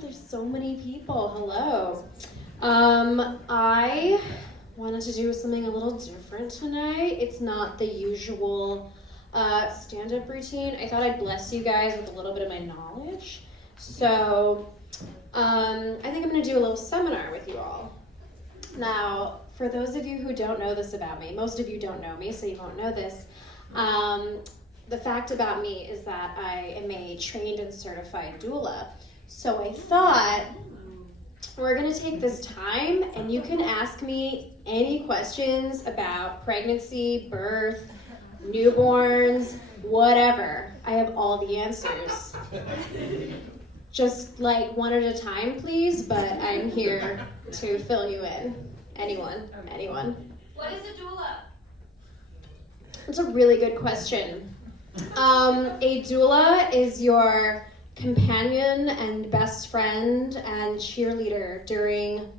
there's so many people. Hello. I wanted to do something a little different tonight. It's not the usual stand-up routine. I thought I'd bless you guys with a little bit of my knowledge. So I think I'm going to do a little seminar with you all. Now, for those of you who don't know this about me, most of you don't know me, so you won't know this. The fact about me is that I am a trained and certified doula. So I thought we're going to take this time and you can ask me any questions about pregnancy, birth, newborns, whatever. I have all the answers. Just like one at a time, please, but I'm here to fill you in. Anyone? What is a doula? That's a really good question. A doula is your companion and best friend and cheerleader during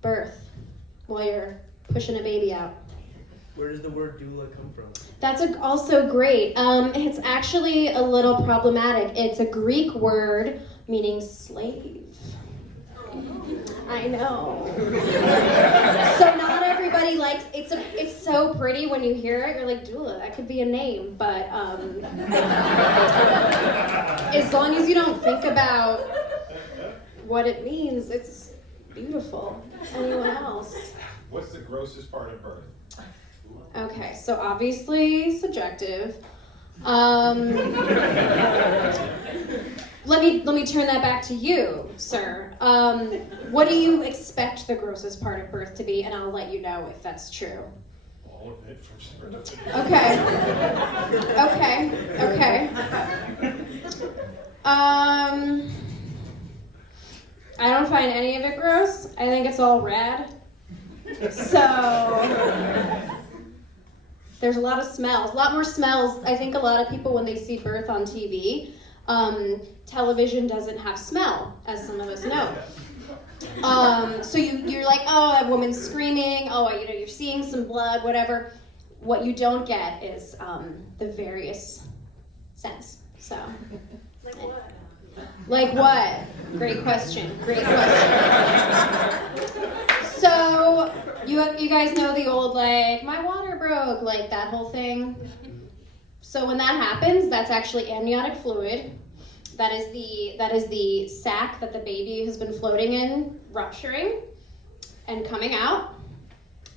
birth while you're pushing a baby out. Where does the word doula come from? That's also great. It's actually a little problematic. It's a Greek word meaning slave. I know. So not everybody likes it's so pretty when you hear it. You're like, doula, that could be a name, but as long as you don't think about what it means, it's beautiful. Anyone else? What's the grossest part of birth? Okay, so obviously subjective. Let me turn that back to you, sir. What do you expect the grossest part of birth to be? And I'll let you know if that's true. All of it for sure. Okay. I don't find any of it gross. I think it's all rad. So there's a lot of smells, a lot more smells. I think a lot of people, when they see birth on TV, television doesn't have smell, as some of us know. So you're like, oh, that woman's screaming. Oh, you're seeing some blood, whatever. What you don't get is the various scents. So, Like what? Like what? Great question. So you guys know the old like my water broke, like that whole thing. So when that happens, that's actually amniotic fluid. That is the sac that the baby has been floating in, rupturing and coming out,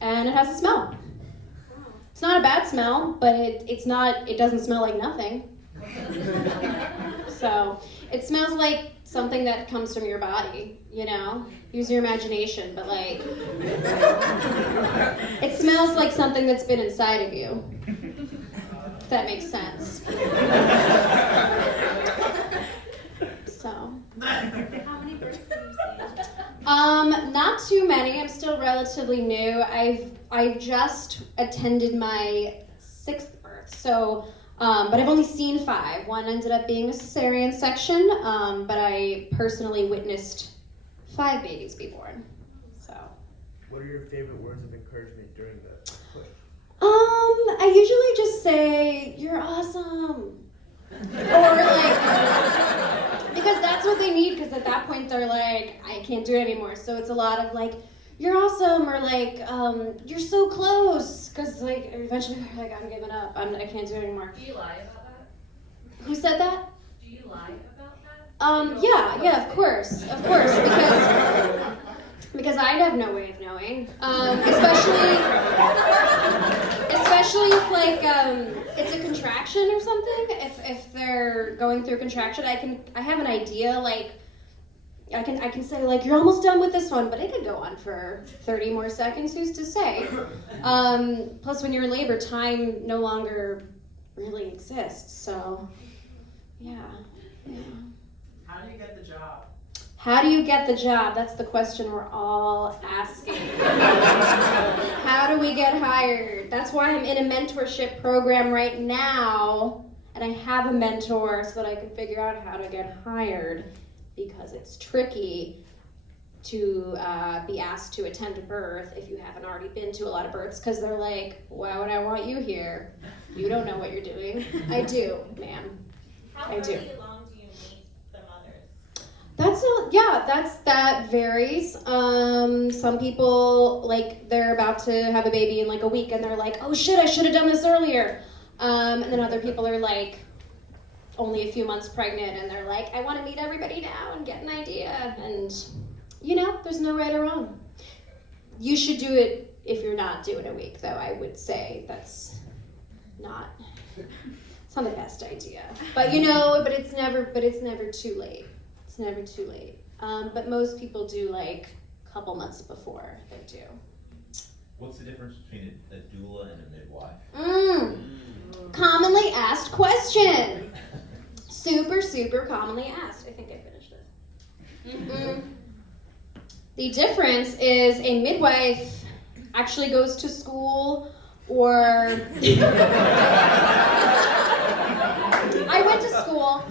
and it has a smell. It's not a bad smell, but it doesn't smell like nothing. So it smells like something that comes from your body, use your imagination, but like it smells like something that's been inside of you, if that makes sense. So How many births have you seen? not too many. I'm still relatively new. I just attended my 6th birth, so but I've only seen 5. One ended up being a cesarean section, but I personally witnessed 5 babies be born. So What are your favorite words of encouragement during the push? I usually just say, "You're awesome." Or like, because that's what they need, because at that point they're like, I can't do it anymore. So it's a lot of like, "You're awesome," or like, "You're so close," because like eventually they're like, "I'm giving up. I can't do it anymore." Do you lie about that? Who said that? Do you lie about that? Yeah, of course, because I'd have no way of knowing, especially if like it's a contraction or something. If they're going through contraction, I have an idea, like I can say like, "You're almost done with this one," but it could go on for 30 more seconds. Who's to say? Plus, when you're in labor, time no longer really exists. So, yeah. How do you get the job? How do you get the job? That's the question we're all asking. How do we get hired? That's why I'm in a mentorship program right now, and I have a mentor so that I can figure out how to get hired, because it's tricky to be asked to attend a birth if you haven't already been to a lot of births, because they're like, "Why would I want you here? You don't know what you're doing." I do, ma'am. How I do. early along do you meet the mothers? That varies. Some people, like, they're about to have a baby in like a week and they're like, oh shit, I should have done this earlier. And then other people are like only a few months pregnant and they're like, I want to meet everybody now and get an idea. And there's no right or wrong. You should do it if you're not doing a week, though. I would say it's not the best idea. But it's never too late. It's never too late. But most people do like a couple months before they do. What's the difference between a doula and a midwife? Commonly asked question. Super, super commonly asked. I think I finished it. The difference is a midwife actually goes to school or... I went to school.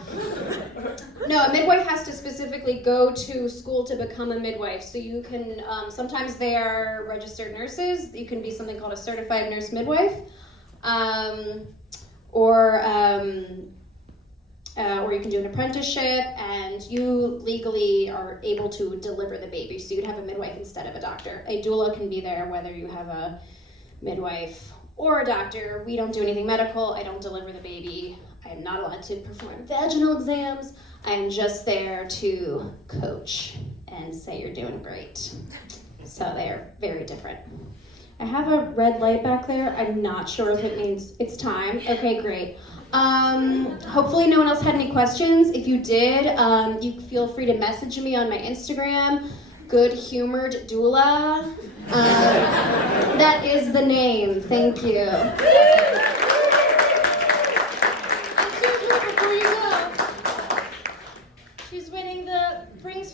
No, a midwife has to specifically go to school to become a midwife. So you can, sometimes they are registered nurses. You can be something called a certified nurse midwife. Or you can do an apprenticeship, and you legally are able to deliver the baby. So you'd have a midwife instead of a doctor. A doula can be there whether you have a midwife or a doctor. We don't do anything medical. I don't deliver the baby. I am not allowed to perform vaginal exams. I'm just there to coach and say you're doing great. So they're very different. I have a red light back there. I'm not sure if it means it's time. Okay, great. Hopefully no one else had any questions. If you did, you feel free to message me on my Instagram, Good Humored Doula. That is the name. Thank you. And Susan, before you go, she's winning the Brings